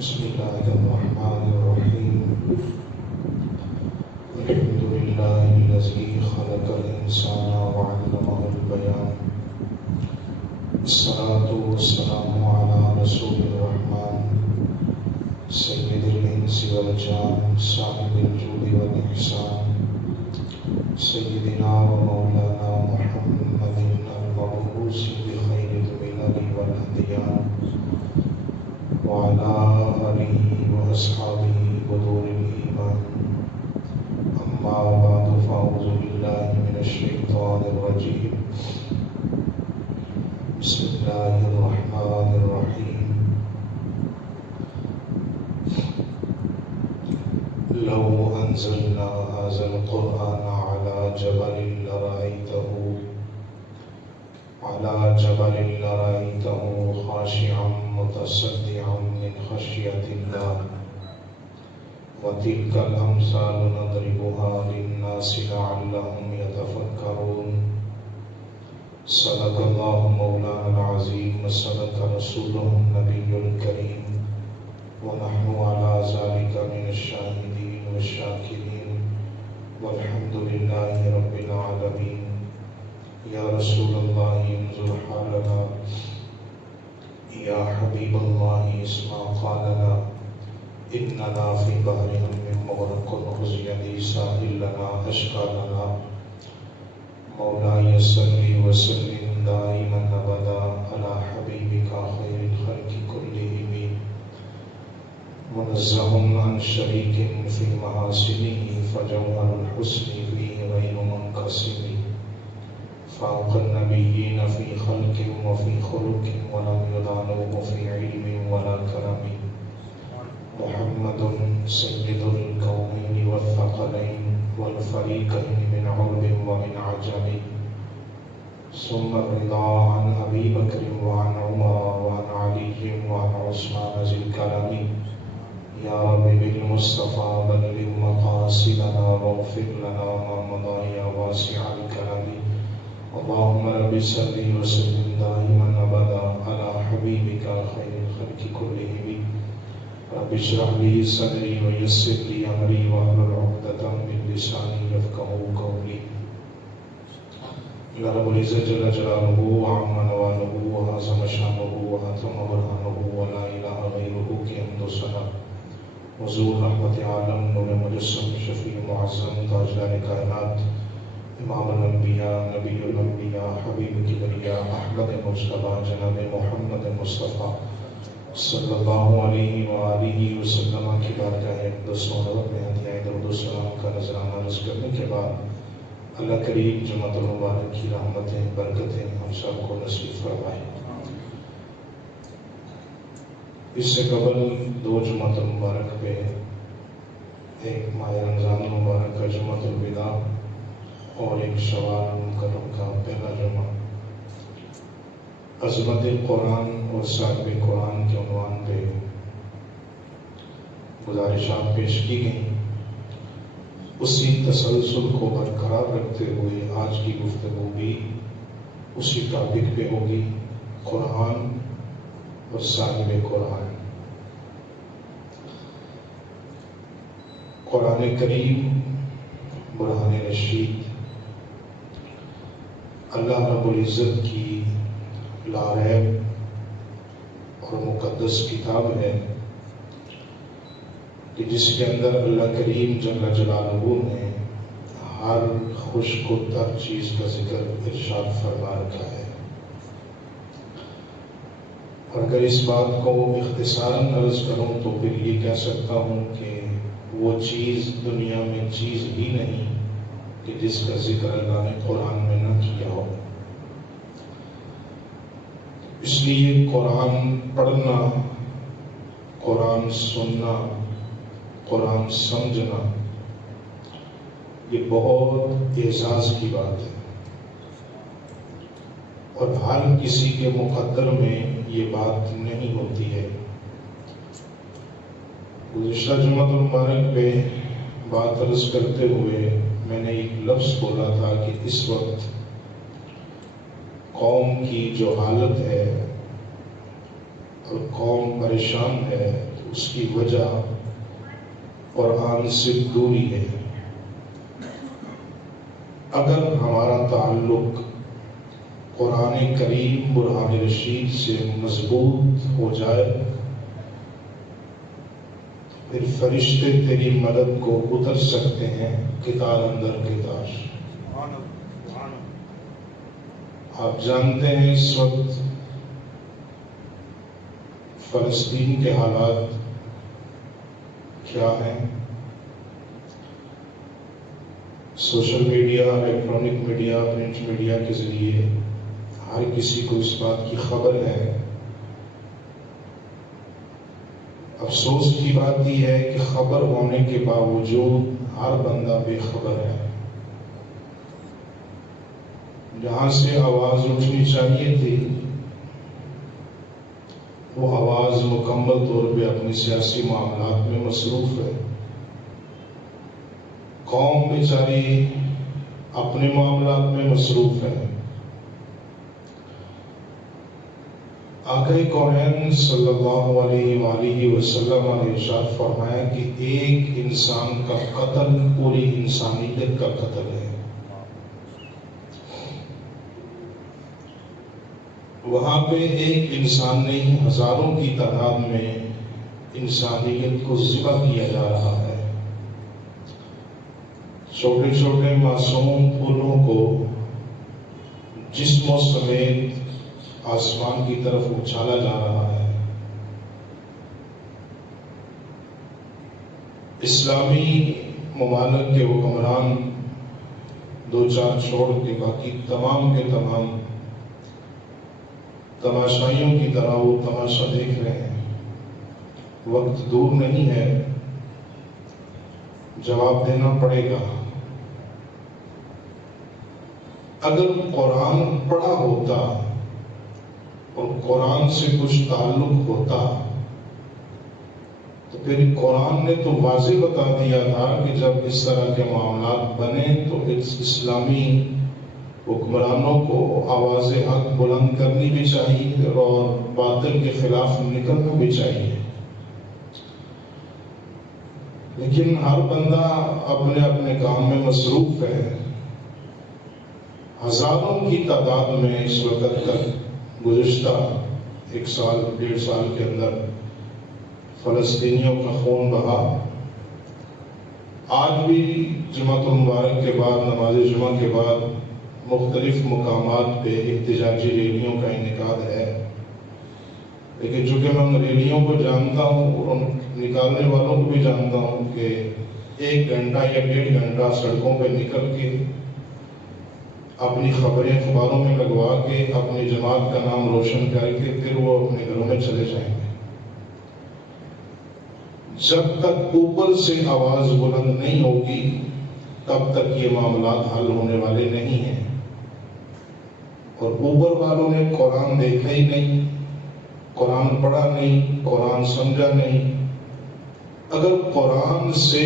بسم الله الرحمن الرحيم. الحمد لله الذي خلق الإنسان وعلمه البيان. الصلاة والسلام على رسول الرحمن سيد الإنس والجان صاحب الجود والإحسان سيدنا ومولانا محمد المبعوث بخير الملل والأديان وعلى آله وأصحابه بدور الإيمان. أما بعد فأعوذ بالله من الشيطان الرجيم. بسم الله الرحمن الرحيم. لو أنزلنا هذا القرآن على جبل لرأيته خاشعا متصدعا من خشية الله وتلك الأمثال نضربها للناس لعلهم يتفكرون. صدق الله مولانا العظيم وصدق رسوله النبي الكريم ونحن على ذلك من الشاهدين والشاكرين والحمد لله رب العالمين. یا رسول اللہ انظر حالنا، یا حبیب اللہ اسمع قالنا، اننا فی بحر من مغرق خذ یدی ساحل لنا اشکالنا. مولاي صل وسلم دائما ابدا على حبیبک خیر الخلق كلهم منزہ عن شریک فی محاسنه فجوہر الحسن فیہ غیر منقسم. فوق النبيين في خلق وفي خلق ولم يدانوه في علم ولا كرم. محمد سيد الكونين والثقلين والفريقين من عرب ومن عجم. ثم الرضا عن أبي بكر وعن عمر وعن علي وعن عثمان ذي الكرم. يا رب بالمصطفى بلغ مقاصدنا واغفر لنا ما مضى يا واسع الكرم. اللهم رب صل وسلم دائما ابدا على حبيبك خير الخلق كلهم. رب اشرح لي صدري ويسر لي امري واحلل عقدة من لساني يفقهوا قولي. يا رب العزة جل جلاله وعم نواله وعظم شانه وأتم برهانه ولا إله غيره كحمد سنة وزور رحمة عالم نور مجسم شفيع معظم تاجدار کائنات امام الانبیاء نبی الانبیاء حبیب کبریا احمد مجتبی جناب محمد مصطفیٰ صلی اللہ علیہ وآلہ وسلم کی بارگاہ اقدس و حضرت میں ہدیہ درود و سلام کا نذرانہ عرض کرنے کے بعد اللہ کریم جمعۃ المبارک کی رحمتیں برکتیں ہم سب کو نصیب فرمائے. اس سے قبل دو جمعۃ المبارک پہ ایک ماہ رمضان المبارک کا جمعۃ الوداع اور ایک شوال مکرم کا پہلا جمعہ عظمت قرآن اور صاحب قرآن کے عنوان پہ گزارشات پیش کی گئیں. اسی تسلسل کو برقرار رکھتے ہوئے آج کی گفتگو بھی اسی ٹاپک پہ ہوگی، قرآن اور صاحب قرآن. قرآن کریم برہان رشید اللہ رب العزت کی لاریب اور مقدس کتاب ہے کہ جس کے اندر اللہ کریم جل جلالہ نے ہر خشک و تر چیز کا ذکر ارشاد فرما رکھا ہے. اور اگر اس بات کو اختصاراً عرض کروں تو پھر یہ کہہ سکتا ہوں کہ وہ چیز دنیا میں چیز ہی نہیں کہ جس کا ذکر اللہ نے قرآن میں نہ کیا ہو. اس لیے قرآن پڑھنا، قرآن سننا، قرآن سمجھنا یہ بہت اعزاز کی بات ہے اور ہر کسی کے مقدر میں یہ بات نہیں ہوتی ہے. گزشتہ جمعۃ المبارک پہ بات عرض کرتے ہوئے میں نے ایک لفظ بولا تھا کہ اس وقت قوم کی جو حالت ہے اور قوم پریشان ہے اس کی وجہ قرآن سے دوری ہے۔ اگر ہمارا تعلق قرآن کریم برہان رشید سے مضبوط ہو جائے، پھر فرشتے تیری مدد کو اتر سکتے ہیں قطار اندر قطار۔ آپ جانتے ہیں اس وقت فلسطین کے حالات کیا ہیں۔ Social media, electronic media, print media کے ذریعے ہر کسی کو اس بات کی خبر ہے۔ افسوس کی بات یہ ہے کہ خبر ہونے کے باوجود ہر بندہ بے خبر ہے۔ جہاں سے آواز اٹھنی چاہیے تھی وہ آواز مکمل طور پہ اپنی سیاسی معاملات میں مصروف ہے۔ قوم بیچاری اپنے معاملات میں مصروف ہے۔ آقا کونین صلی اللہ علیہ وآلہ وسلم نے ارشاد فرمایا کہ ایک انسان کا قتل پوری انسانیت کا قتل ہے۔ وہاں پہ ایک انسان نہیں، ہزاروں کی تعداد میں انسانیت کو ذبح کیا جا رہا ہے۔ چھوٹے چھوٹے معصوم پھولوں کو جسموں سمیت آسمان کی طرف اچھالا جا رہا ہے۔ اسلامی ممالک کے حکمران دو چار چھوڑ کے باقی تمام کے تمام تماشائیوں کی طرح وہ تماشا دیکھ رہے ہیں۔ وقت دور نہیں ہے، جواب دینا پڑے گا۔ اگر قرآن پڑھا ہوتا اور قرآن سے کچھ تعلق ہوتا تو پھر قرآن نے تو واضح بتا دیا تھا کہ جب اس طرح کے معاملات بنے تو اسلامی حکمرانوں کو آواز حق بلند کرنی بھی چاہیے اور باطل کے خلاف نکلنا بھی چاہیے۔ لیکن ہر بندہ اپنے اپنے کام میں مصروف ہے۔ ہزاروں کی تعداد میں اس وقت تک گزشتہ ایک سال ڈیڑھ سال کے اندر فلسطینیوں کا خون بہا۔ آج بھی جمعۃ المبارک کے بعد، نماز جمعہ کے بعد مختلف مقامات پہ احتجاجی ریلیوں کا انعقاد ہے۔ لیکن چونکہ میں ان ریلیوں کو جانتا ہوں اور ان نکالنے والوں کو بھی جانتا ہوں کہ 1 گھنٹہ یا 1.5 گھنٹہ سڑکوں پہ نکل کے اپنی خبریں اخباروں میں لگوا کے اپنی جماعت کا نام روشن کر کے پھر وہ اپنے گھروں میں چلے جائیں گے۔ جب تک اوپر سے آواز بلند نہیں ہوگی تب تک یہ معاملات حل ہونے والے نہیں ہیں۔ اور اوپر والوں نے قرآن دیکھا ہی نہیں، قرآن پڑھا نہیں، قرآن سمجھا نہیں۔ اگر قرآن سے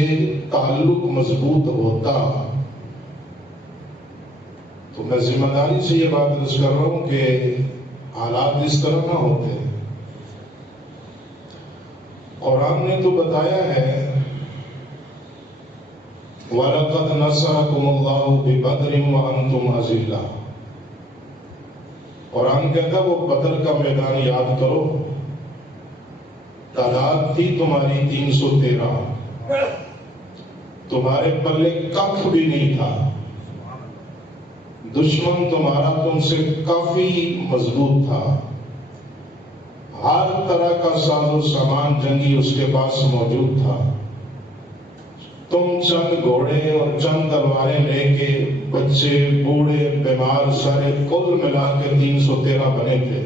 تعلق مضبوط ہوتا تو میں ذمہ داری سے یہ بات عرض کر رہا ہوں کہ حالات اس طرح نہ ہوتے۔ قرآن نے تو بتایا ہے وَلَقَدْ نَصَرَكُمُ اللَّهُ بِبَدْرٍ وَأَنْتُمْ أَذِلَّةٌ۔ قرآن کہتا ہے وہ بدر کا میدان یاد کرو، تعداد تھی تمہاری 313، تمہارے پلے کخ بھی نہیں تھا، دشمن تمہارا تم سے کافی مضبوط تھا، ہر طرح کا ساز و سامان جنگی اس کے پاس موجود تھا، تم چند گھوڑے اور چند تلواریں لے کے بچے بوڑھے بیمار سارے کل ملا کے 313 بنے تھے۔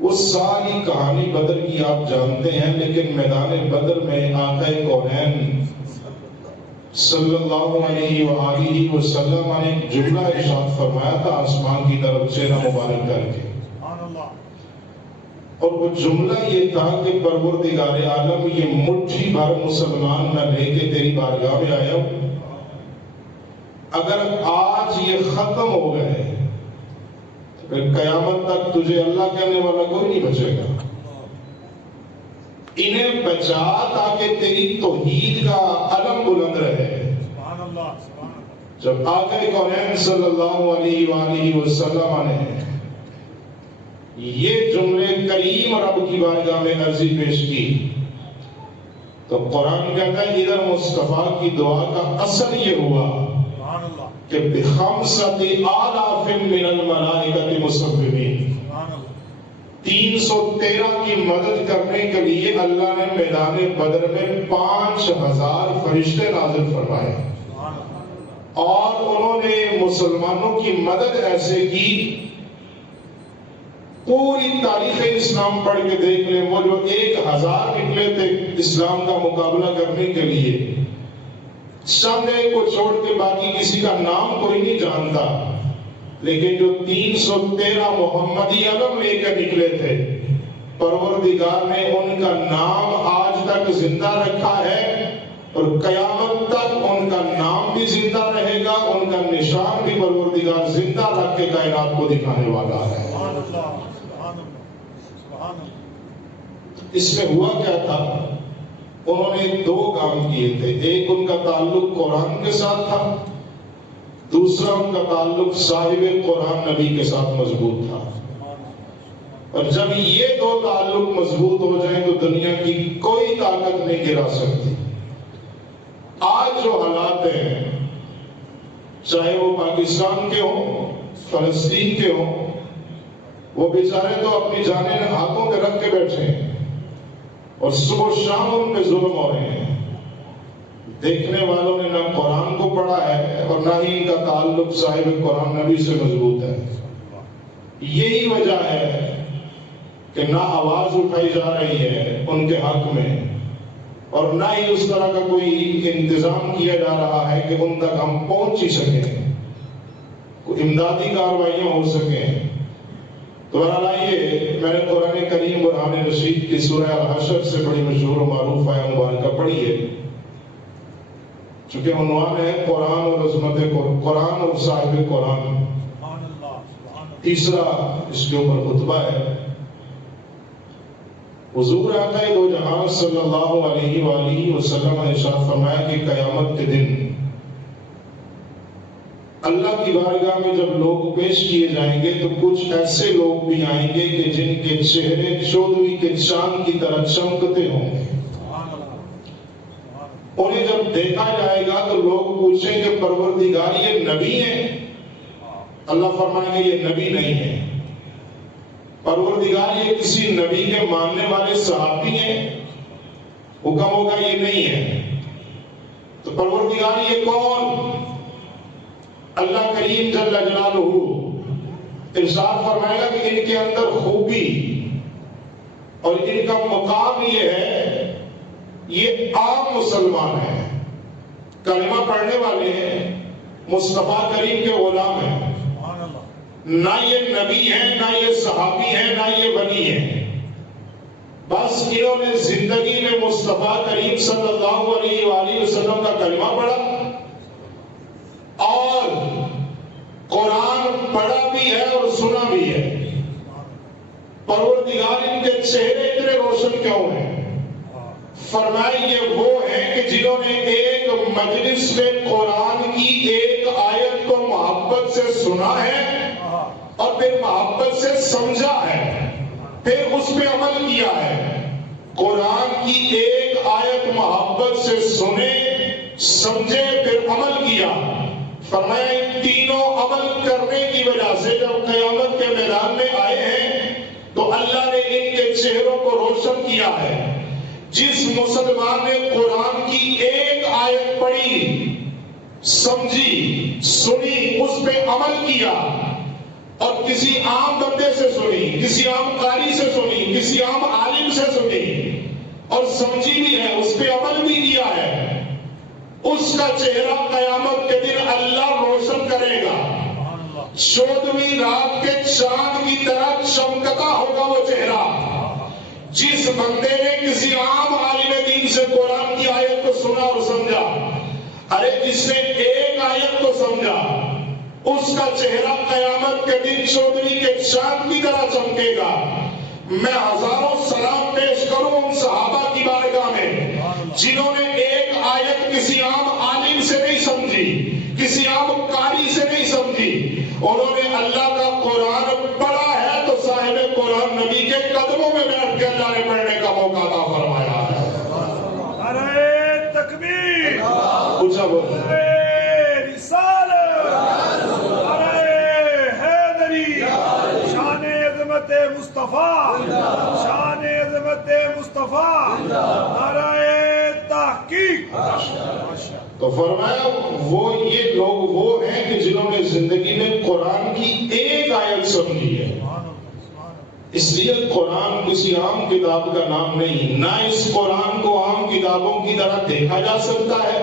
وہ ساری کہانی بدر کی آپ جانتے ہیں، لیکن میدان بدر میں آقا کونین صلی اللہ علیہ وآلہ وسلم نے ایک جملہ ارشاد فرمایا تھا آسمان کی طرف چہرہ مبارک کر کے، اور وہ جملہ یہ تھا کہ پروردگار عالم یہ مٹھی بھر مسلمان میں لے کے تیری بارگاہ میں آیا ہوں، اگر آج یہ ختم ہو گئے تو پھر قیامت تک تجھے اللہ کہنے والا کوئی نہیں بچے گا۔ انہیں بچا تاکہ تیری توحید کا علم بلند رہے۔ جب آقا کونین صلی اللہ علیہ وآلہ وسلم نے یہ جملے کریم رب کی بارگاہ میں عرضی پیش کی تو قرآن کہتا ہے ادھر مصطفیٰ کی دعا کا اثر یہ ہوا کہ بخمسۃ آلاف من الملائکۃ مصومین، 313 کی مدد کرنے کے لیے اللہ نے میدان بدر میں 5000 فرشتے نازل فرمائے، اور انہوں نے مسلمانوں کی مدد ایسے کی، پوری تاریخ اسلام پڑھ کے دیکھ لیں، وہ جو 1000 نکلے تھے اسلام کا مقابلہ کرنے کے لیے، چند ایک کو چھوڑ کے باقی کسی کا نام کوئی نہیں جانتا، لیکن جو 313 محمدی علم لے کر نکلے تھے، پروردگار نے ان کا نام آج تک زندہ رکھا ہے، اور قیامت تک ان کا نام بھی زندہ رہے گا، ان کا نشان بھی پروردگار زندہ رکھ کے کائنات کو دکھانے والا ہے۔ اس میں ہوا کیا تھا؟ انہوں نے 2 کام کیے تھے، ایک ان کا تعلق قرآن کے ساتھ تھا، دوسرا ان کا تعلق صاحب قرآن نبی کے ساتھ مضبوط تھا، اور جب یہ 2 تعلق مضبوط ہو جائیں تو دنیا کی کوئی طاقت نہیں گرا سکتی۔ آج جو حالات ہیں، چاہے وہ پاکستان کے ہوں، فلسطین کے ہوں، وہ بیچارے تو اپنی جانیں ہاتھوں پہ رکھ کے بیٹھے ہیں، اور صبح و شام ان پہ ظلم ہو رہے ہیں۔ دیکھنے والوں نے نہ قرآن کو پڑھا ہے اور نہ ہی ان کا تعلق صاحب قرآن نبی سے مضبوط ہے۔ یہی وجہ ہے کہ نہ آواز اٹھائی جا رہی ہے ان کے حق میں، اور نہ ہی اس طرح کا کوئی انتظام کیا جا رہا ہے کہ ان تک ہم پہنچ ہی سکیں، کوئی امدادی کارروائیاں ہو سکیں۔ تو بہرحال آئیے، میں نے قرآن کریم برہان رشید کی سورہ الحشر سے بڑی مشہور و معروف آیت مبارکہ پڑھی ہے، چونکہ عنوان ہے قرآن اور عظمت قرآن اور صاحب قرآن، تیسرا اس کے اوپر خطبہ ہے۔ حضور آقا دو جہان صلی اللہ علیہ وآلہ وسلم نے ارشاد فرمایا کہ قیامت کے دن اللہ کی بارگاہ میں جب لوگ پیش کیے جائیں گے تو کچھ ایسے لوگ بھی آئیں گے کہ جن کے چہرے چودھویں کے چاند کی طرح چمکتے ہوں گے۔ انہیں جب دیکھا جائے گا تو لوگ پوچھیں کہ پروردگار یہ نبی ہیں؟ اللہ فرمائیں گے یہ نبی نہیں ہے۔ پروردگار یہ کسی نبی کے ماننے والے صحابی ہیں؟ حکم ہوگا یہ نہیں ہے۔ تو پروردگار یہ کون؟ اللہ کریم جل جلالہ ارشاد فرمائے گا کہ ان کے اندر خوبی اور ان کا مقام یہ ہے، یہ عام مسلمان ہیں، کلمہ پڑھنے والے ہیں، مصطفیٰ کریم کے غلام ہیں، نہ یہ نبی ہیں، نہ یہ صحابی ہیں، نہ یہ ولی ہیں۔ بس انہوں نے زندگی میں مصطفیٰ کریم صلی اللہ علیہ وآلہ وسلم کا کلمہ پڑھا اور قرآن پڑھا بھی ہے اور سنا بھی ہے۔ پروردگار ان کے چہرے اتنے روشن کیوں ہیں؟ فرمائے یہ وہ ہیں کہ جنہوں نے ایک مجلس میں قرآن کی ایک آیت کو محبت سے سنا ہے اور پھر محبت سے سمجھا ہے، پھر اس پہ عمل کیا ہے۔ قرآن کی ایک آیت محبت سے سنے، سمجھے، پھر عمل کیا۔ فرمایا ان تینوں عمل کرنے کی وجہ سے جب قیامت کے میدان میں آئے ہیں تو اللہ نے ان کے چہروں کو روشن کیا ہے۔ جس مسلمان نے قرآن کی ایک آیت پڑھی، سمجھی، سنی، اس پہ عمل کیا، اور کسی عام بندے سے سنی، کسی عام قاری سے سنی، کسی عام عالم سے سنی اور سمجھی بھی ہے، اس پہ عمل بھی کیا ہے، اس کا چہرہ قیامت کے دن اللہ روشن کرے گا۔ 14ویں رات کے چاند کی طرح چمکتا ہوگا وہ چہرہ۔ جس بندے نے کسی عام عالم دین سے قرآن کی آیت کو سنا اور سمجھا، ارے جس نے ایک آیت کو سمجھا، اس کا چہرہ قیامت کے دن 14ویں کے چاند کی طرح چمکے گا۔ میں ہزاروں سلام پیش کروں ان صحابہ جنہوں نے ایک آیت کسی عام عالم سے نہیں سمجھی، کسی عام قاری سے نہیں سمجھی، انہوں نے اللہ کا قرآن پڑھا ہے تو صاحب قرآن نبی کے قدموں میں بیٹھ کے اللہ نے پڑھنے کا موقع عطا فرمایا ہے۔ نعرہ تکبیر، اونچا بولو، نعرہ رسالت، نعرہ حیدری، شان عظمت مصطفیٰ، شان عظمت مصطفیٰ، نعرہ تحقیق۔ تو فرمایا وہ یہ لوگ وہ ہیں کہ جنہوں نے زندگی میں قرآن کی ایک آیت سمجھی ہے۔ اس لیے قرآن کسی عام کتاب کا نام نہیں، نہ اس قرآن کو عام کتابوں کی طرح دیکھا جا سکتا ہے،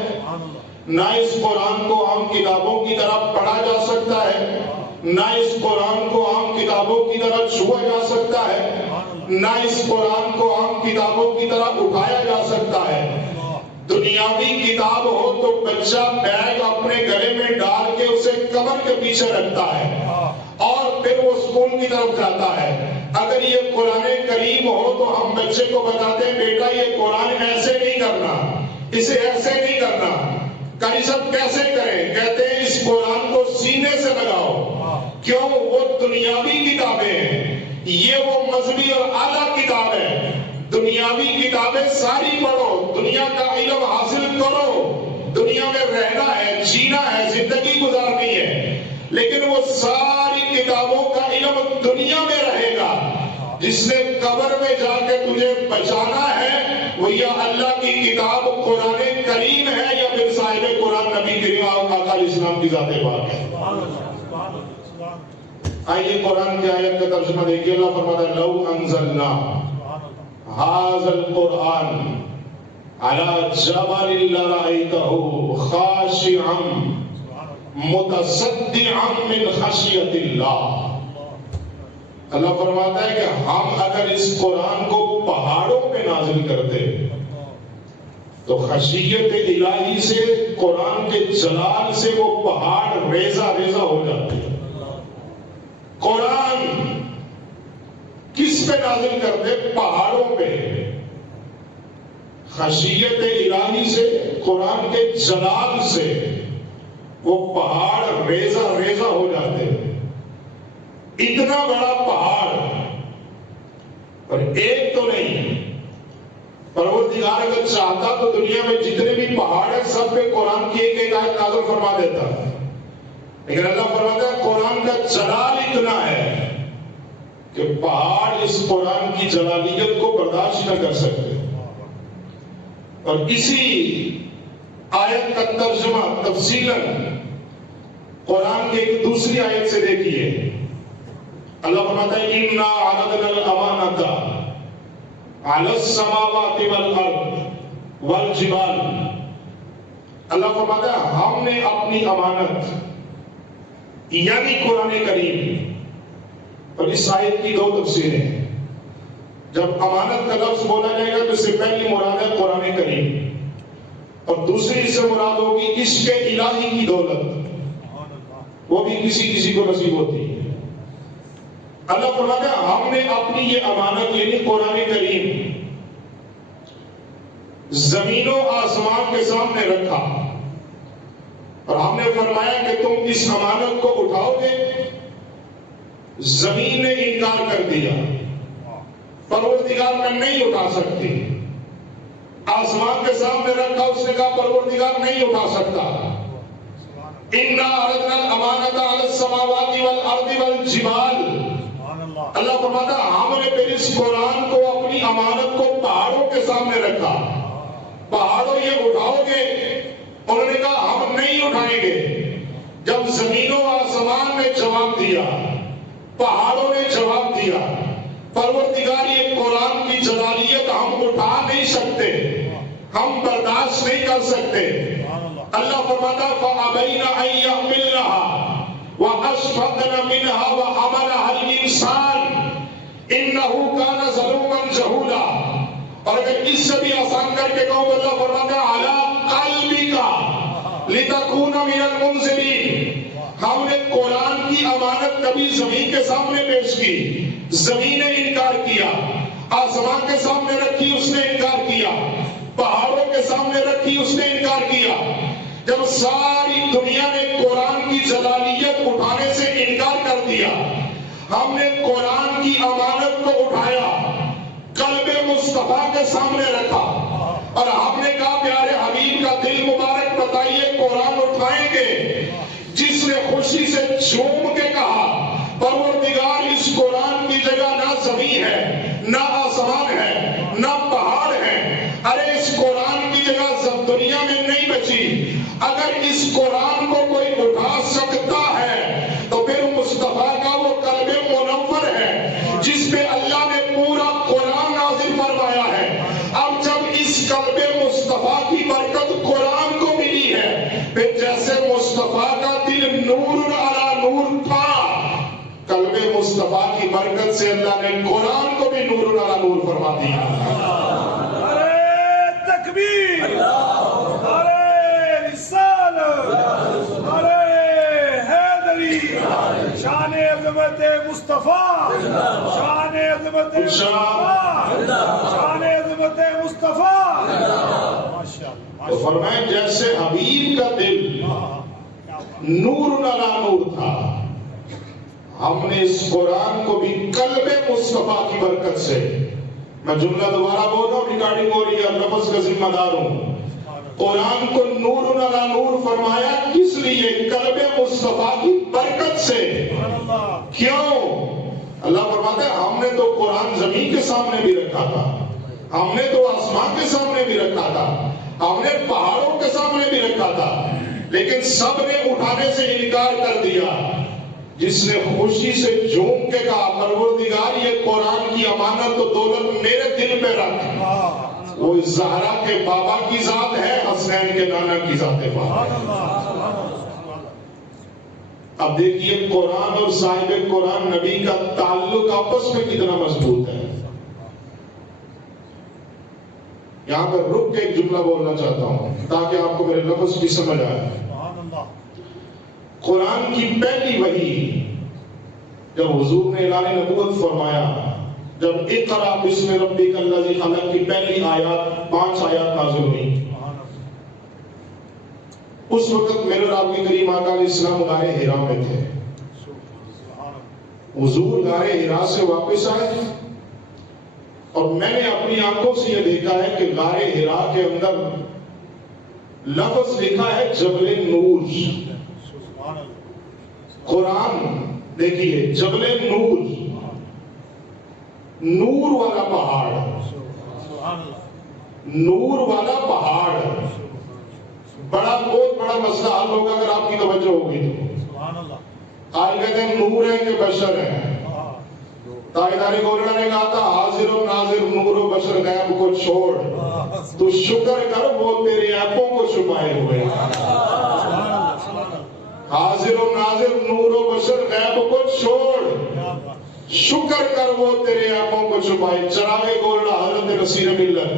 نہ اس قرآن کو عام کتابوں کی طرح پڑھا جا سکتا ہے، نہ اس قرآن کو عام کتابوں کی طرح چھوا جا سکتا ہے، نہ اس قرآن کو عام کتابوں کی طرح اٹھایا جا سکتا ہے۔ دنیاوی کتاب ہو تو بچہ بیگ اپنے گلے میں ڈال کے اسے کمر کے پیچھے رکھتا ہے اور پھر وہ اسکول کی طرف جاتا ہے۔ اگر یہ قرآن کریم ہو تو ہم بچے کو بتاتے ہیں بیٹا یہ قرآن ایسے نہیں کرنا، اسے ایسے نہیں کرنا۔ کئی سب کیسے کریں؟ کہتے ہیں اس قرآن کو سینے سے لگاؤ۔ کیوں؟ وہ دنیاوی کتابیں ہیں، یہ وہ مذہبی اور اعلیٰ کتاب ہے۔ دنیاوی کتابیں ساری پڑھو، دنیا کا علم حاصل کرو، دنیا میں رہنا ہے، جینا ہے، زندگی گزارنی ہے، لیکن وہ ساری کتابوں کا علم دنیا میں رہے گا۔ جس نے قبر میں جا کے تجھے بچانا ہے وہ یا اللہ کی کتاب قرآن کریم ہے یا پھر صاحب قرآن نبی کریم آقا علیہ السلام کی ذات پاک ہے۔ آئیے قرآن کی آیت کا ترجمہ دیکھیے، اللہ فرماتا ہے لو انزلنا هذا القرآن على جبل لرأيته خاشعا متصدعا من خشية الله۔ اللہ فرماتا ہے کہ ہم اگر اس قرآن کو پہاڑوں پہ نازل کرتے تو خشیت الہی سے، قرآن کے جلال سے وہ پہاڑ ریزہ ریزہ ہو جاتے۔ قرآن کس پہ نازل کرتے؟ پہاڑوں پہ۔ خشیت الہی سے، قرآن کے جلال سے وہ پہاڑ ریزہ ریزہ ہو جاتے۔ اتنا بڑا پہاڑ، اور ایک تو نہیں، پروردگار اگر چاہتا تو دنیا میں جتنے بھی پہاڑ ہیں سب پہ قرآن کی ایک ایک آیت نازل فرما دیتا، لیکن اللہ فرماتا ہے قرآن کا جلال اتنا ہے کہ پہاڑ اس قرآن کی جلالیت کو برداشت نہ کر سکتے۔ اور اسی آیت کا ترجمہ تفصیلاً قرآن کی ایک دوسری آیت سے دیکھیے، اللہ فرماتا ہے اِنَّا عَرَضْنَا الْأَمَانَةَ عَلَى السَّمَاوَاتِ وَالْأَرْضِ وَالْجِبَالِ۔ اللہ فرماتا ہے ہم نے اپنی امانت یعنی قرآن کریم، اور اس آیت کی دو تفسیریں۔ جب امانت کا لفظ بولا جائے گا تو اس سے پہلی مراد ہے قرآن کریم، اور دوسری سے مراد ہوگی عشق الہی کی دولت، وہ بھی کسی کسی کو نصیب ہوتی ہے۔ اللہ فرماتا ہے ہم نے اپنی یہ امانت یعنی قرآن کریم زمین و آسمان کے سامنے رکھا، اور ہم نے فرمایا کہ تم اس امانت کو اٹھاؤ گے۔ زمین نے انکار کر دیا، پروردگار میں نہیں اٹھا سکتی۔ آسمان کے سامنے رکھا، اس نے کہا پروردگار نہیں اٹھا سکتا۔ اِنَّا عَرَضْنَا الْأَمَانَةَ عَلَى السَّمَاوَاتِ وَالْأَرْضِ وَالْجِبَالِ۔ اللہ فرماتا ہے ہم نے پھر اس قرآن کو، اپنی امانت کو پہاڑوں کے سامنے رکھا۔ پہاڑوں یہ اٹھاؤ گے؟ انہوں نے کہا ہم نہیں اٹھائیں گے۔ جب زمین و آسمان نے جواب دیا، پہاڑوں نے جواب دیا، پروردگار یہ قرآن کی جلالیت ہم اٹھا نہیں سکتے، ہم برداشت نہیں کر سکتے۔ اللہ فرماتا فَأَبَيْنَ أَن يَحْمِلْنَهَا وَأَشْفَقْنَ مِنْهَا وَحَمَلَهَا الْإِنسَانُ إِنَّهُ كَانَ ظَلُومًا جَهُولًا۔ اور اگر اس سے بھی آسان کر کے کہوں تو اللہ فرماتا ہے عَلَىٰ قَلْبِكَ لِتَكُونَ مِنَ الْمُنزِلِينَ۔ ہم نے قرآن کی امانت کبھی زمین کے سامنے پیش کی، زمین نے انکار کیا، آسمان کے سامنے رکھی، اس نے انکار کیا، پہاڑوں کے سامنے رکھی اس نے انکار کیا. جب ساری دنیا نے قرآن کی جلالیت اٹھانے سے انکار کر دیا، ہم نے قرآن کی امانت کو اٹھایا، قلب مصطفیٰ کے سامنے رکھا اور ہم نے کہا پیارے حبیب کا دل مبارک بتائیے قرآن اٹھائیں گے. جس نے خوشی سے جھوم کے کہا پروردگار اس قرآن کی جگہ نہ زمین ہے، نہ آسمان ہے، نہ پہاڑ ہے، ارے اس قرآن کی جگہ سب دنیا میں نہیں بچی. اگر اس قرآن کو کوئی اٹھا سکتا ہے تو پھر مصطفیٰ کا وہ قلب منور ہے جس پہ اللہ نے پورا قرآن نازل فرمایا ہے. اب جب اس قلب مصطفیٰ کی برکت قرآن کو ملی ہے، پھر جیسے مصطفیٰ کا دل نور علی نور تھا، قلب مصطفیٰ کی برکت سے اللہ نے قرآن کو بھی نور علی نور فرما دیا. ارے تکبیر، ارے رسالت، ارے حیدری، شان عظمت مصطفیٰ، شان عظمت مصطفیٰ، شان عظمت مصطفیٰ. تو فرمائے جیسے حبیب کا دل نور علی نور تھا، ہم نے اس قرآن کو بھی قلب مصطفیٰ کی برکت سے، میں جملہ دوبارہ بول رہا ہوں، ریکارڈنگ ہو رہی ہے، لفظ کا ذمہ دار ہوں، قرآن کو نور علی نور فرمایا کس لیے؟ قلب مصطفیٰ کی برکت سے. کیوں؟ اللہ فرماتا ہے ہم نے تو قرآن زمین کے سامنے بھی رکھا تھا، ہم نے تو آسمان کے سامنے بھی رکھا تھا، ہم نے پہاڑوں کے سامنے بھی رکھا تھا، لیکن سب نے اٹھانے سے انکار کر دیا. جس نے خوشی سے جھوم کے کہا پروردگار یہ قرآن کی امانت و دولت میرے دل پہ رکھ، وہ زہرا کے بابا کی ذات ہے، حسنین کے نانا کی ذات بابا. اب دیکھیے قرآن اور صاحب قرآن نبی کا تعلق آپس میں کتنا مضبوط ہے. یہاں پر رک کے ایک جملہ بولنا چاہتا ہوں تاکہ آپ کو میرے لفظ بھی سمجھ آئے. قرآن کی پہلی وحی جب حضور نے اعلان نبوت فرمایا، جب اقرا بسم ربک الذی خلق کی پہلی آیات 5 آیات نازل ہوئی، اس وقت میرے رب کریم آقا علیہ السلام غار حرا میں تھے. حضور غار حرا سے واپس آئے اور میں نے اپنی آنکھوں سے یہ دیکھا ہے کہ غار حرا کے اندر لفظ لکھا ہے جبل نور. قرآن دیکھیے جبل نور، نور والا پہاڑ، نور والا پہاڑ. بڑا بہت بڑا مسئلہ حل ہوگا اگر آپ کی توجہ ہوگی تو. آج کہتے ہیں نور ہے کہ بشر ہے. تاجدار گولڑا نے کہا تھا حاضر و ناظر نور و بشر غیب کو چھوڑ، تو شکر کر وہ تیرے عیبوں کو چھپائے ہوئے. حاضر و ناظر نور و بشر غیب کو چھوڑ، شکر کر وہ تیرے عیبوں کو چھپائے. چراغ گولڑا حضرت نصیر ملت،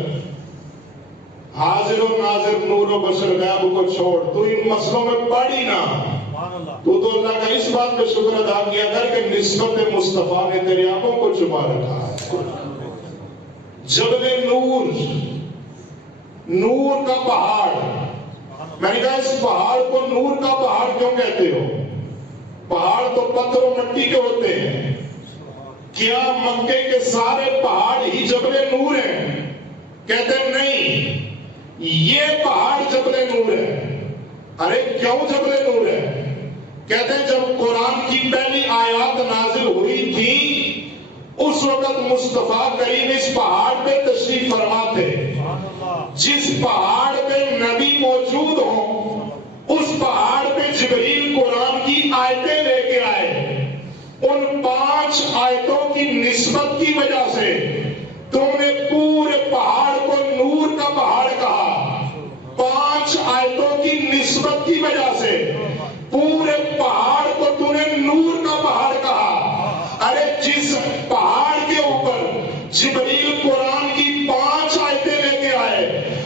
حاضر و ناظر نور و بشر غیب کو چھوڑ، تو ان مسئلوں میں پڑی نہ، تو اللہ کا اس بات پہ شکر ادا کیا کر کہ نسبت مصطفیٰ نے تیرے عیبوں کو چھپا رکھا ہے. جبل نور، نور کا پہاڑ. میں نے کہا اس پہاڑ کو نور کا پہاڑ کیوں کہتے ہو؟ پہاڑ تو پتھر و مٹی کے ہوتے ہیں، کیا مکے کے سارے پہاڑ ہی جبل نور ہیں؟ کہتے ہیں نہیں، یہ پہاڑ جبل نور ہے. ارے کیوں جبل نور ہے؟ کہتے ہیں جب قرآن کی پہلی آیات نازل ہوئی تھی اس وقت مصطفیٰ کریم اس پہاڑ پہ تشریف فرما تھے. جس پہاڑ پہ نبی موجود ہوں اس پہاڑ پہ جبریل قرآن کی آیتیں لے کے آئے. ان 5 آیتوں کی نسبت کی وجہ سے تم نے پورے پہاڑ کو نور کا پہاڑ کہا. 5 آیتوں کی نسبت کی وجہ سے پورے پہاڑ کو تم نے نور کا پہاڑ کہا. ارے جس پہاڑ کے اوپر جبریل قرآن کی 5 آیتیں لے کے آئے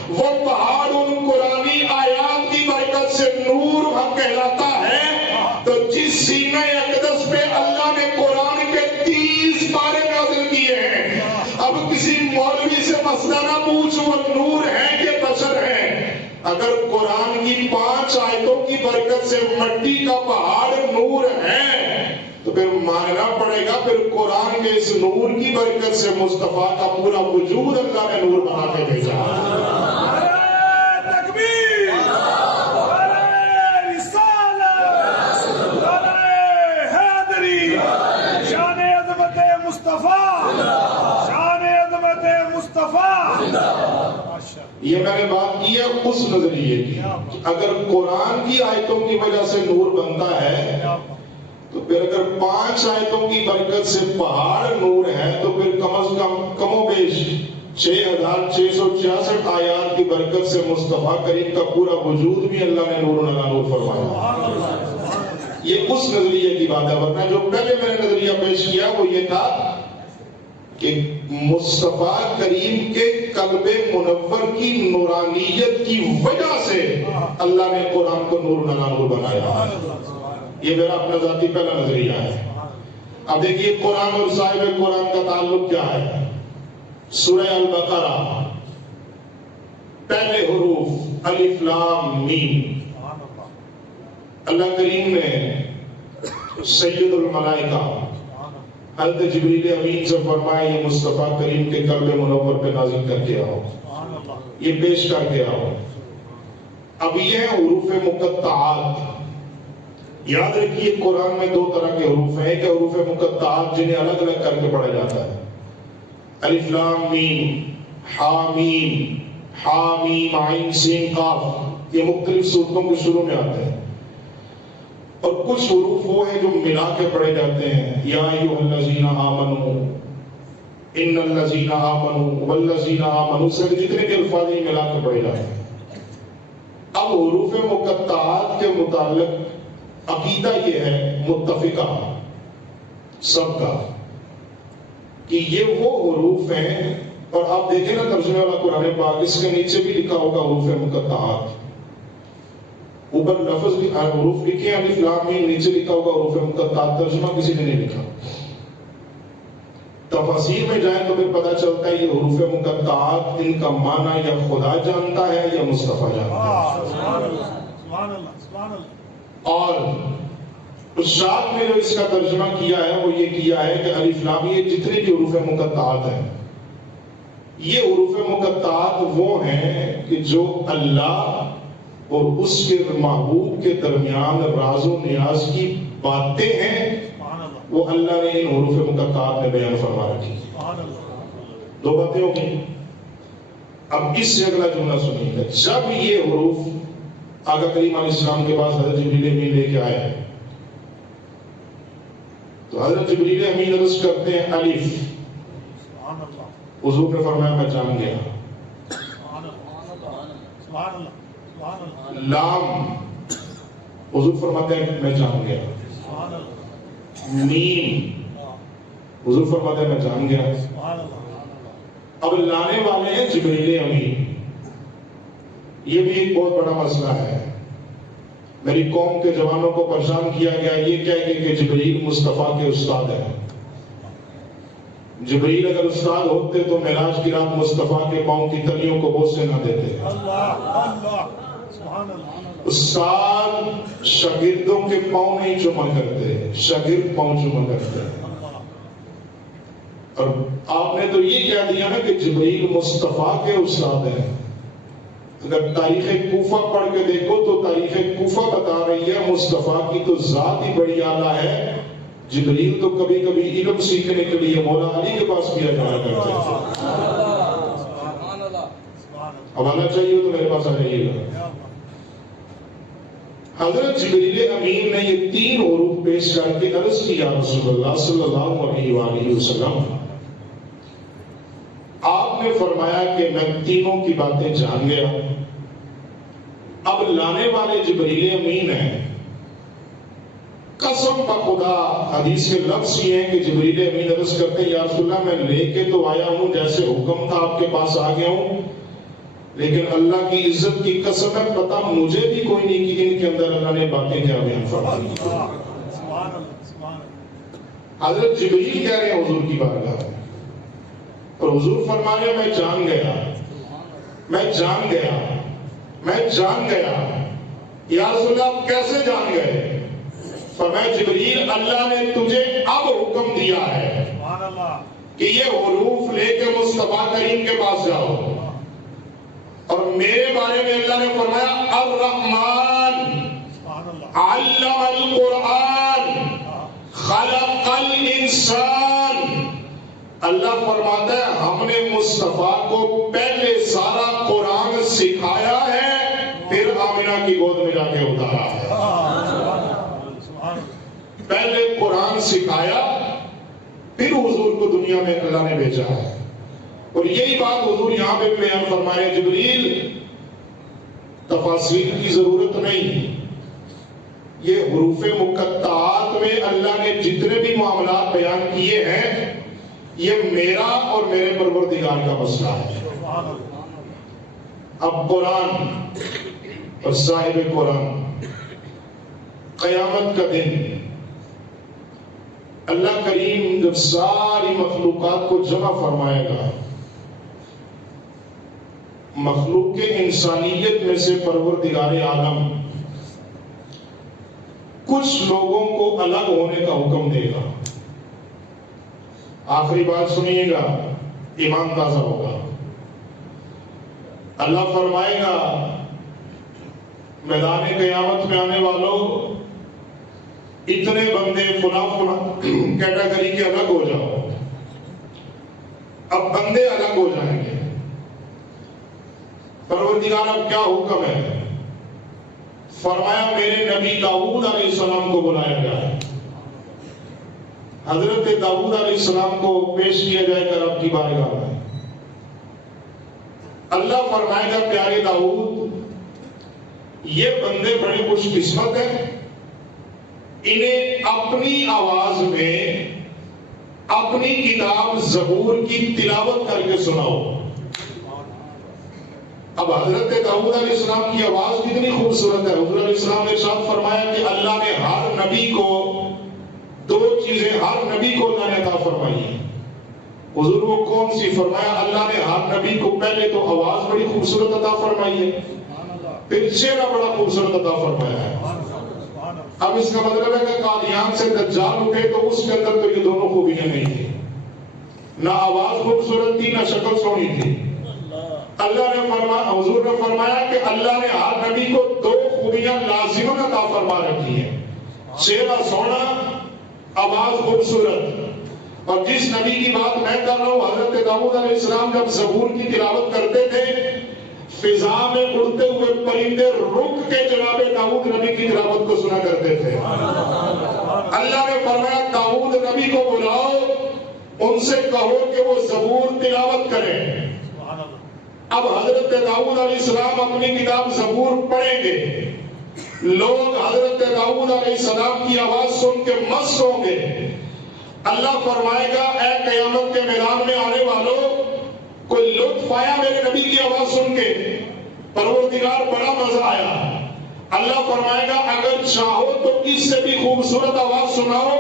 وہ پہاڑ ان قرآنی آیات کی برکت سے نور کہلاتا ہے. تو جس سینہ اقدس پہ اللہ نے قرآن کے 30 پارے نازل کیے ہیں، اب کسی مولوی سے مسئلہ نہ پوچھ وہ نور ہے کہ بشر ہے. اگر قرآن کی 5 آیتوں کی برکت سے مٹی کا پہاڑ نور ہے تو پھر ماننا پڑے گا پھر قرآن کے اس نور کی برکت سے مصطفیٰ کا پورا وجود اللہ نے نور بنا کے بھیجا. تکبیر، رسالت، حیدری، شان عظمت مصطفیٰ، شان عظمت مصطفیٰ. یہ میں نے بات کی ہے اس نظریے کی کہ اگر قرآن کی آیتوں کی وجہ سے نور بنتا ہے تو پھر اگر 5 آیتوں کی برکت سے پہاڑ نور ہے تو پھر کم از کم و بیش 6666 آیات کی برکت سے مصطفیٰ کریم کا پورا وجود بھی اللہ نے نور نور فرمایا. یہ اس نظریے کی بات ہے. ورنہ جو پہلے میں نے نظریہ پیش کیا وہ یہ تھا کہ مصطفیٰ کریم کے قلب منور کی نورانیت کی وجہ سے اللہ نے قرآن کو نور نور بنایا. یہ میرا اپنا ذاتی پہلا نظریہ ہے. اب دیکھیے قرآن اور صاحب قرآن کا تعلق کیا ہے. سورہ البقرہ پہلے حروف الف لام میم. اللہ کریم نے سید الملائکہ حضرت جبریل امین سے فرمایا یہ مصطفیٰ کریم کے قلب منور پہ نازل کر کے آؤ, یہ پیش کر کے آؤ. اب یہ ہیں حروف مقطعات. یاد رکھیے قرآن میں 2 طرح کے حروف ہیں. ایک حروف مقطعات جنہیں الگ الگ کر کے پڑھا جاتا ہے. الف لام میم, حامیم, حامیم عین سین قاف, یہ مختلف صورتوں کے شروع میں آتے ہیں. اور کچھ حروف وہ ہیں جو ملا کے پڑھے جاتے ہیں. یا ایھا الذین آمنوا, ان الذین آمنوا والذین آمنوا, سے جتنے بھی الفاظ ہیں ملا کے پڑھے جاتے ہیں. اب حروف مقطعات کے متعلق عقیدہ یہ ہے متفقہ سب کا کہ یہ وہ حروف ہیں. اور آپ دیکھیں نا ترجمے والا قرآن پاک, اس کے نیچے بھی لکھا ہوگا حروف مقطعات. اوپر لفظ حروف لکھے ہیں الف لام میم, نیچے لکھا ہوگا حروف مقطعات. ترجمہ کسی نے نہیں لکھا. تفاسیر میں جائیں تو پھر پتہ چلتا ہے یہ حروف مقطعات ان کا معنی یا خدا جانتا ہے یا مصطفیٰ جانتا ہے. اور شاعر نے جو اس کا ترجمہ کیا ہے وہ یہ کیا ہے کہ الف لام یہ جتنے بھی حروف مقطعات ہیں یہ حروف مقطعات وہ ہیں کہ جو اللہ اور اس کے محبوب کے درمیان راز و نیاز کی باتیں ہیں وہ اللہ نے ان حروف مقطعات میں بیان فرما رکھی. 2 باتیں ہو گئی. اب اس سے اگلا جملہ سنیے گا. جب یہ حروف آقا کریم علیہ السلام کے پاس حضرت جبریل امین لے کے آئے تو حضرت جبریل امین عرض کرتے ہیں الف. حضور نے فرمایا میں جان گیا. لام, حضور فرماتے ہیں میں جان گیا. میم, حضور فرماتے ہیں میں جان گیا. اب لانے والے ہیں جبریل امین. یہ بھی ایک بہت بڑا مسئلہ ہے. میری قوم کے جوانوں کو پریشان کیا گیا یہ کہہ کہ جبریل مصطفیٰ کے استاد ہیں. جبریل اگر استاد ہوتے تو معراج کی رات مصطفیٰ کے پاؤں کی تلیوں کو بوسے نہ دیتے. استاد شاگردوں کے پاؤں نہیں چوما کرتے, شاگرد پاؤں چوما کرتے. اور آپ نے تو یہ کہہ دیا نا کہ جبریل مصطفیٰ کے استاد ہیں. اگر تاریخ کوفہ پڑھ کے دیکھو تو تاریخ کوفہ بتا رہی ہے مصطفیٰ کی تو ذات ہی بڑی اعلیٰ ہے. جبریل تو کبھی کبھی علم سیکھنے کے لیے مولا علی کے پاس کیا جایا کرتے تھے. اب آنا چاہیے تو میرے پاس آ جائیے گا. حضرت جبریل امین نے یہ 3 حروف پیش کر کے عرض کیا رسول اللہ صلی اللہ علیہ وآلہ وسلم. آپ نے فرمایا کہ میں تینوں کی باتیں جان گیا. اب لانے والے جبریل امین ہیں. قسم بخدا حدیث کے لفظ یہ ہیں کہ جبریل امین عرض کرتے ہیں یا رسول اللہ میں لے کے تو آیا ہوں جیسے حکم تھا آپ کے پاس آ گیا ہوں, لیکن اللہ کی عزت کی قسم ہے پتہ مجھے بھی کوئی نہیں کہ ان کے اندر اللہ نے باتیں کیا بیان فرمائی. حضرت جبریل کہہ رہے ہیں حضور کی بارگاہ میں اور حضور فرمایا میں جان گیا, میں جان گیا. میں جان گیا۔ یا رسول اللہ آپ کیسے جان گئے؟ فرمایا جبریل اللہ نے تجھے اب حکم دیا ہے کہ یہ حروف لے کے مصطفیٰ کریم کے پاس جاؤ، اور میرے بارے میں اللہ نے فرمایا الرحمن علم القرآن خلق الانسان۔ اللہ فرماتا ہے ہم نے مصطفیٰ کو پہلے سارا قرآن سکھایا ہے، پھر آمنہ کی گود میں جا کے اتارا ہے۔ پہلے قرآن سکھایا، پھر حضور کو دنیا میں اللہ نے بھیجا ہے۔ اور یہی بات حضور یہاں پہ بیان فرمائے جبریل تفاصیل کی ضرورت نہیں، یہ حروف مقطعات میں اللہ نے جتنے بھی معاملات بیان کیے ہیں یہ میرا اور میرے پروردگار کا مسئلہ ہے۔ اب قرآن اور صاحب قرآن، قیامت کا دن اللہ کریم جب ساری مخلوقات کو جمع فرمائے گا، مخلوق کے انسانیت میں سے پروردگار عالم کچھ لوگوں کو الگ ہونے کا حکم دے گا۔ آخری بات سنیے گا، ایمان تازہ ہوگا۔ اللہ فرمائے گا میدان قیامت میں آنے والوں اتنے بندے فلاں کیٹیگری کے الگ ہو جاؤ۔ اب بندے الگ ہو جائیں گے۔ پروردگار اب کیا حکم ہے؟ فرمایا میرے نبی داؤد علیہ السلام کو بلایا جائے، حضرت داؤد علیہ السلام کو پیش کیا جائے گا رب کی بارگاہ میں۔ اللہ فرمائے گا پیارے داؤد یہ بندے بڑے خوش قسمت ہیں، انہیں اپنی آواز میں اپنی کتاب زبور کی تلاوت کر کے سناؤ۔ اب حضرت داؤد علیہ السلام کی آواز کتنی خوبصورت ہے۔ حضور علیہ السلام نے ارشاد فرمایا کہ اللہ نے ہر نبی کو دو چیزیں ہر نبی کو اللہ نے عطا فرمائی ہیں۔ حضور وہ کون سی؟ فرمایا اللہ نے ہر نبی کو پہلے تو آواز بڑی خوبصورت عطا فرمائی ہے، پھر چہرہ بڑا خوبصورت عطا فرمایا ہے۔ اب اس کا مطلب ہے کہ قادیان سے دجال اٹھے تو اس کے اندر تو یہ دونوں خوبیاں نہیں تھی، نہ آواز خوبصورت تھی نہ شکل سونی تھی۔ اللہ نے فرمایا، حضور نے فرمایا کہ اللہ نے ہر نبی کو دو خوبیاں لازماً عطا فرما رکھی ہیں، چہرہ سونا، آواز خوبصورت۔ اور جس نبی کی بات میں کر رہا ہوں، حضرت داؤد علیہ السلام جب زبور کی تلاوت کرتے تھے فضا میں اڑتے ہوئے پرندے رک کے جناب داؤد نبی کی تلاوت کو سنا کرتے تھے۔ اللہ نے فرمایا داؤد نبی کو بلاؤ، ان سے کہو کہ وہ زبور تلاوت کریں۔ اب حضرت داؤد علیہ السلام اپنی کتاب زبور پڑھیں گے، لوگ حضرت داؤد علیہ السلام کی آواز سن کے مست ہوں گے۔ اللہ فرمائے گا اے قیامت کے میدان میں آنے والوں، کوئی لطف آیا میرے نبی کی آواز سن کے؟ پروردگار بڑا مزہ آیا۔ اللہ فرمائے گا اگر چاہو تو اس سے بھی خوبصورت آواز سناؤ۔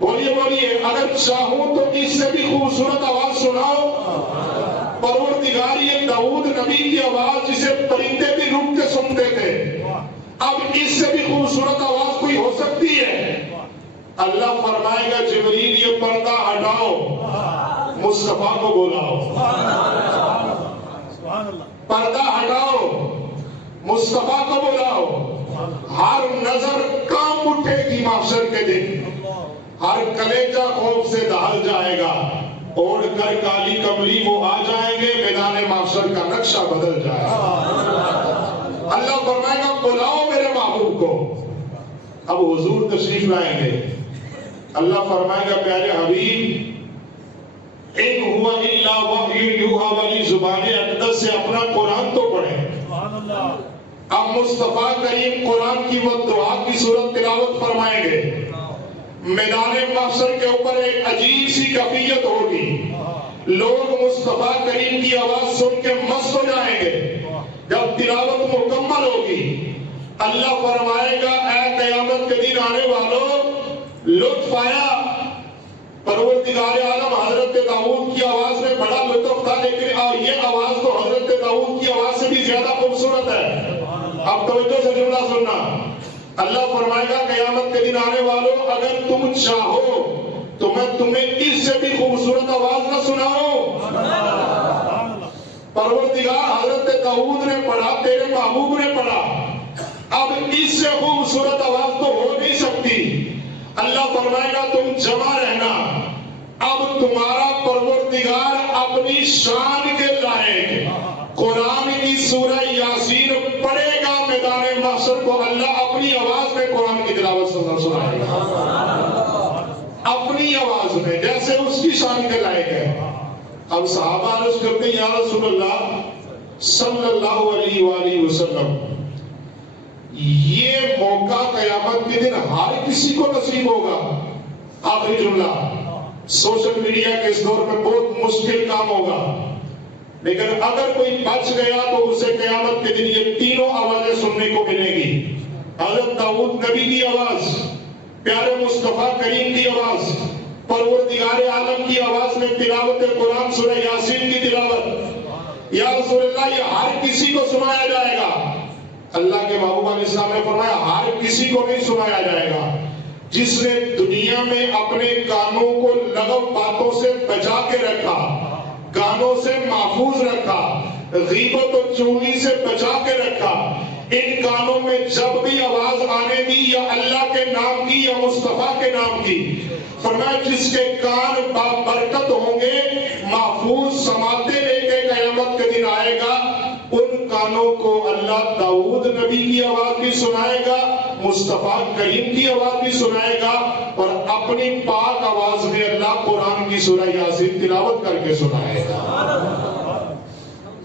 بولیے بولیے، اگر چاہو تو اس سے بھی خوبصورت آواز سناؤ۔ پروردگار یہ داؤد نبی کی آواز جسے پرندے بھی رک کے سنتے تھے، اب اس سے بھی خوبصورت آواز کوئی ہو سکتی ہے؟ اللہ فرمائے گا جبریل یہ پردہ ہٹاؤ، مصطفیٰ کو بلاؤ۔ پردہ ہٹاؤ، مصطفیٰ کو بلاؤ۔ ہر نظر کام اٹھے گی محشر کے دن، ہر کلیجہ خوف سے دہل جائے گا، اوڑھ کر کالی کملی وہ آ جائیں گے، میدان محشر کا نقشہ بدل جائے گا۔ اللہ فرمائے گا بلاؤ میرے محبوب کو۔ اب حضور تشریف لائیں گے، اللہ فرمائے گا پیارے حبیب ان ہوا الا وحی یوحی والی زبان اقدس سے اپنا قرآن تو پڑھیں۔ اب مصطفیٰ کریم قرآن کی وہ دعا کی صورت تلاوت فرمائیں گے، میدان محشر کے اوپر ایک عجیب سی کیفیت ہوگی، لوگ مصطفیٰ کریم کی آواز سن کے مست ہو جائیں گے۔ جب تلاوت مکمل ہوگی اللہ فرمائے گا اے قیامت کے دن آنے والوں، لطف آیا؟ پروردگار عالم حضرت داؤد کی آواز میں بڑا لطف تھا، لیکن یہ آواز تو حضرت داؤد کی آواز سے بھی زیادہ خوبصورت ہے. اب توجہ سے جملہ سننا. اللہ فرمائے گا قیامت کے دن آنے والوں اگر تم چاہو تو میں تمہیں اس سے بھی خوبصورت آواز نہ سناؤں. پروردگار حضرت داؤد نے پڑھا, تیرے محبوب نے پڑھا, اب اس سے خوبصورت آواز تو ہو نہیں سکتی. اللہ فرمائے گا تم جمع رہنا, اب تمہارا پروردگار اپنی شان کے لائق قرآن کی سورہ یاسین پڑھے گا میدان محشر کو. اللہ اپنی آواز میں قرآن کی تلاوت سنائے گا, اپنی آواز میں, جیسے اس کی شان کے لائق ہے. اب صحابہ عرض کرتے ہیں یا رسول اللہ صلی اللہ علیہ وآلہ وسلم, یہ موقع قیامت کے دن ہر کسی کو نصیب ہوگا. آخری جملہ, سوشل میڈیا کے اس دور میں بہت مشکل کام ہوگا, لیکن اگر کوئی بچ گیا تو اسے قیامت کے دن یہ تینوں آوازیں سننے کو ملے گی. حضرت داؤد نبی کی آواز, پیارے مصطفیٰ کریم کی آواز, پروردگار عالم کی آواز میں تلاوت قرآن سورہ یاسین کی تلاوت. یا رسول اللہ یہ ہر کسی کو سنایا جائے گا. اللہ کے محبوب علیہ السلام نے فرمایا ہر کسی کو نہیں سنایا جائے گا. جس نے دنیا میں اپنے کانوں کو لغو باتوں سے بچا کے رکھا, کانوں سے محفوظ رکھا, غیبت و چغلی سے بچا کے رکھا, ان کانوں میں جب بھی آواز آنے دی یا اللہ کے نام کی یا مصطفیٰ کے نام کی, فرمایا جس کے کان برکت ہوں گے, محفوظ سماعتیں لے کے قیامت کے دن آئے گا, ان کانوں کو اللہ داؤد نبی کی آواز بھی سنائے گا, مصطفیٰ کریم کی آواز بھی سنائے گا, اور اپنی پاک آواز میں اللہ قرآن کی سورہ یاسین تلاوت کر کے سنائے گا.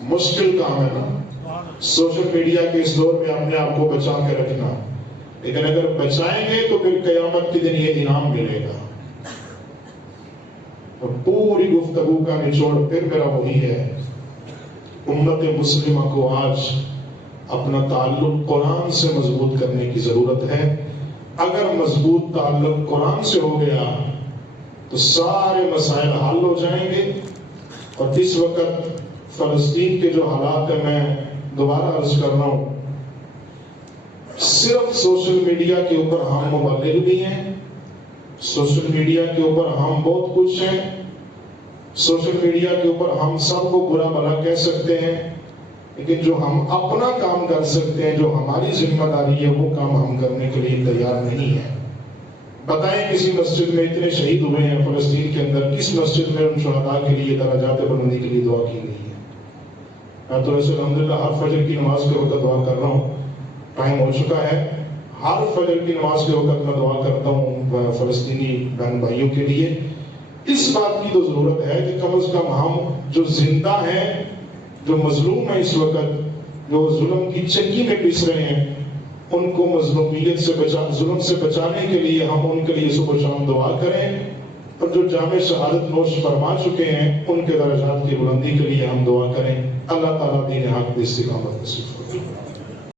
مشکل کام ہے نا سوشل میڈیا کے اس دور میں اپنے آپ کو بچا کے رکھنا, لیکن اگر بچائیں گے تو پھر قیامت کے دن یہ انعام ملے گا. اور پوری گفتگو کا نچوڑ پھر میرا وہی ہے, امت مسلمہ کو آج اپنا تعلق قرآن سے مضبوط کرنے کی ضرورت ہے. اگر مضبوط تعلق قرآن سے ہو گیا تو سارے مسائل حل ہو جائیں گے. اور اس وقت فلسطین کے جو حالات ہیں, میں دوبارہ عرض کر رہا ہوں, صرف سوشل میڈیا کے اوپر ہم مبلغ بھی ہیں, سوشل میڈیا کے اوپر ہم بہت کچھ ہیں, سوشل میڈیا کے اوپر ہم سب کو برا بھلا کہہ سکتے ہیں, لیکن جو ہم اپنا کام کر سکتے ہیں, جو ہماری ذمہ داری ہے, وہ کام ہم کرنے کے لیے تیار نہیں ہیں. بتائیں کسی مسجد میں اتنے شہید ہوئے ہیں فلسطین کے اندر, کس مسجد میں ان شہداء کے لیے درجات بلندی کے لیے دعا کی گئی ہے؟ میں تو ایسے الحمدللہ ہر فجر کی نماز کے وقت دعا کر رہا ہوں, ٹائم ہو چکا ہے, ہر فجر کی نماز کے وقت میں دعا کرتا ہوں فلسطینی بہن بھائیوں کے لیے. اس بات کی تو ضرورت ہے کہ کم از کم ہم جو زندہ ہیں, جو مظلوم ہیں اس وقت, جو ظلم کی چکی میں پس رہے ہیں, ان کو مظلومیت سے ظلم سے بچانے کے لیے ہم ان کے لیے صبح شام دعا کریں, اور جو جامع شہادت نوش فرما چکے ہیں ان کے درجات کی بلندی کے لیے ہم دعا کریں. اللہ تعالیٰ دین حق کی استقامت نصیب فرمائے.